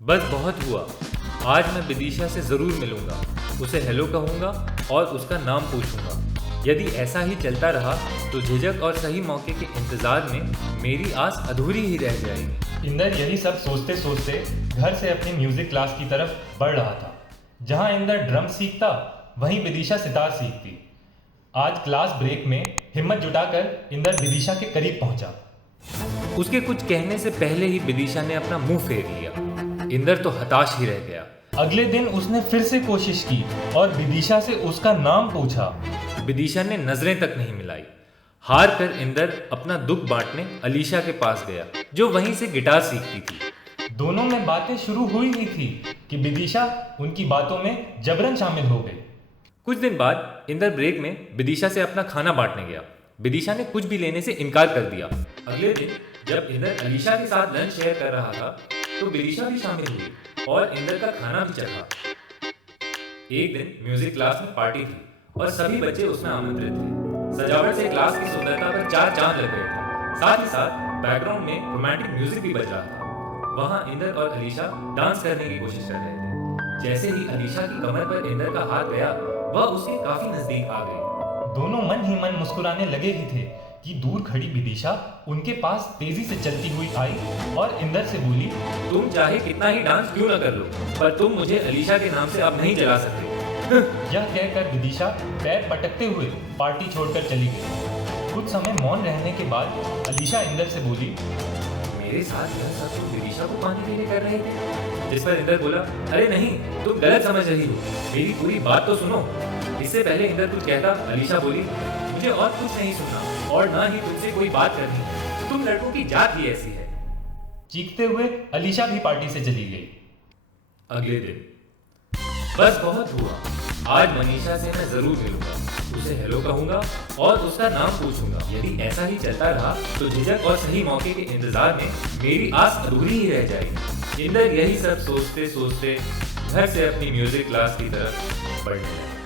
बस बहुत हुआ। आज मैं विदिशा से ज़रूर मिलूंगा, उसे हेलो कहूंगा और उसका नाम पूछूंगा। यदि ऐसा ही चलता रहा तो झिझक और सही मौके के इंतज़ार में मेरी आस अधूरी ही रह जाएगी। इंदर यही सब सोचते सोचते घर से अपनी म्यूजिक क्लास की तरफ बढ़ रहा था। जहां इंदर ड्रम सीखता वहीं विदिशा सितार सीखती। आज क्लास ब्रेक में हिम्मत जुटाकर इंदर विदिशा के करीब पहुंचा। उसके कुछ कहने से पहले ही विदिशा ने अपना मुंह फेर लिया। इंदर तो हताश ही रह गया। अगले दिन उसने फिर से कोशिश की और विदिशा से उसका नाम पूछा। विदिशा ने नजरें तक नहीं मिलाई। हार कर इंदर अपना दुख बांटने अलीशा के पास गया, जो वहीं से गिटार सीखती थी। दोनों में बातें शुरू हुई ही थी कि विदिशा उनकी बातों में जबरन शामिल हो गई। कुछ दिन बाद इंदर ब्रेक में विदिशा से अपना खाना बांटने गया। विदिशा ने कुछ भी लेने से इनकार कर दिया। अगले दिन जब इंदर अलीशा के साथ लंच शेयर कर रहा था तो विदिशा भी शामिल हुई और इंदर का खाना भी चखा। एक दिन म्यूजिक क्लास में पार्टी थी और सभी बच्चे उसमें आमंत्रित थे। सजावट से क्लास की सुंदरता पर चार चांद लग गए थे। साथ ही साथ बैकग्राउंड में रोमांटिक म्यूजिक भी बज रहा था। वहां इंदर और अलीशा डांस करने की कोशिश कर रहे थे। जैसे ही अलीशा की कमर पर इंदर का हाथ गया, वह उसके काफी नजदीक आ गई। दोनों मन ही मन मुस्कुराने लगे ही थे कि दूर खड़ी विदिशा उनके पास तेजी से चलती हुई आई और इंदर से बोली, तुम चाहे कितना ही डांस क्यों न कर लो, पर तुम मुझे अलीशा के नाम से अब नहीं जला सकते। यह कहकर विदिशा पैर पटकते हुए पार्टी छोड़कर चली गई। कुछ समय मौन रहने के बाद अलीशा इंदर से बोली, मेरे साथ यह सब तुम विदिशा को पाने के लिए कर रहे थे? जिस पर इंदर बोला, अरे नहीं, तुम गलत समझ रही हो, मेरी पूरी बात तो सुनो। इससे पहले इंदर कुछ कहता, अलीशा बोली, मुझे और कुछ नहीं सुनना और ना ही तुमसे कोई बात करनी। तुम लड़कों की जात ही ऐसी है। चीखते हुए अलीशा भी पार्टी से चली गई। अगले दिन बस बहुत हुआ। आज मनीषा से मैं जरूर मिलूंगा, उसे हेलो कहूंगा और उसका नाम पूछूंगा। यदि ऐसा ही चलता रहा तो झिझक और सही मौके के इंतजार में मेरी आस अधूरी ही रह जाएगी। इंदर यही सब सोचते सोचते घर से अपनी म्यूजिक क्लास की तरफ बढ़ने लगा।